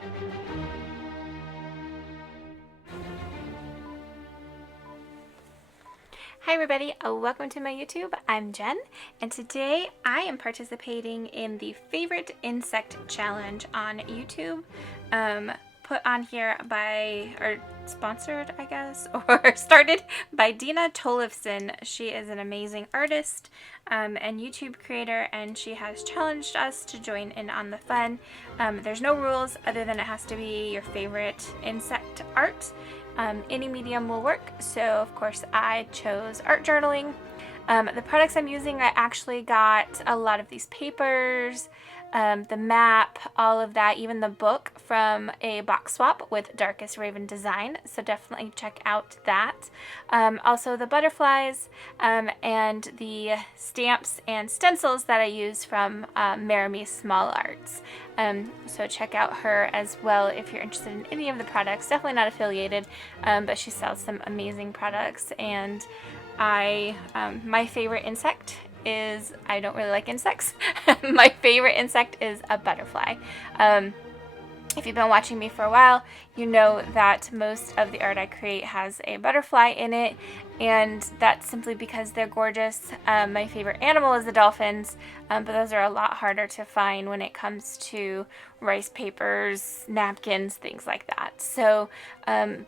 Hi everybody, welcome to my YouTube. I'm Jen, and today I am participating in the favorite insect challenge on YouTube, put on here by, or sponsored I guess, or started by Dina Tollefson. She is an amazing artist and YouTube creator, and she has challenged us to join in on the fun. There's no rules other than it has to be your favorite insect art. Any medium will work, so of course I chose art journaling. The products I'm using, I actually got a lot of these papers, the map, all of that, even the book from a box swap with Darkest Raven Design, so definitely check out that. Also the butterflies and the stamps and stencils that I use from Maremi Small Arts. So check out her as well if you're interested in any of the products. Definitely not affiliated, but she sells some amazing products. And my favorite insect is, I don't really like insects. My favorite insect is a butterfly. If you've been watching me for a while, you know that most of the art I create has a butterfly in it, and that's simply because they're gorgeous. My favorite animal is the dolphins, but those are a lot harder to find when it comes to rice papers, napkins, things like that. So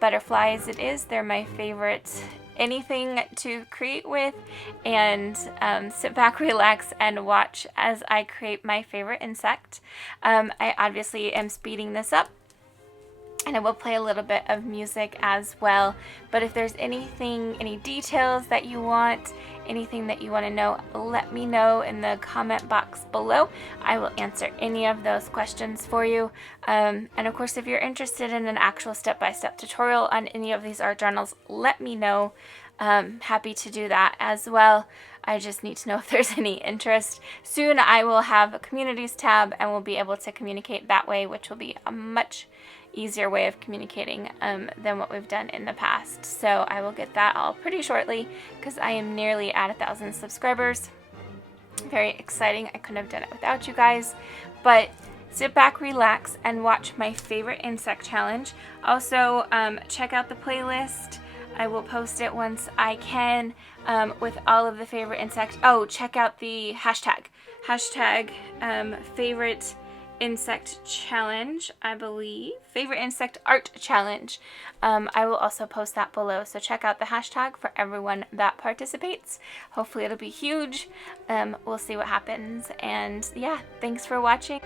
butterflies it is. They're my favorite anything to create with, and sit back, relax, and watch as I create my favorite insect. I obviously am speeding this up, and I will play a little bit of music as well. But if there's anything, any details that you want, anything that you want to know, let me know in the comment box below. I will answer any of those questions for you. And of course, if you're interested in an actual step-by-step tutorial on any of these art journals, let me know. Happy to do that as well. I just need to know if there's any interest. Soon I will have a communities tab and we'll be able to communicate that way, which will be a much easier way of communicating than what we've done in the past. So I will get that all pretty shortly because I am nearly at 1,000 subscribers. Very exciting. I couldn't have done it without you guys. But sit back, relax, and watch my favorite insect challenge. Also, check out the playlist. I will post it once I can with all of the favorite insect. Oh, check out the hashtag favorite insect challenge, I believe. Favorite insect art challenge. I will also post that below, so check out the hashtag for everyone that participates. Hopefully it'll be huge. We'll see what happens. And yeah, thanks for watching.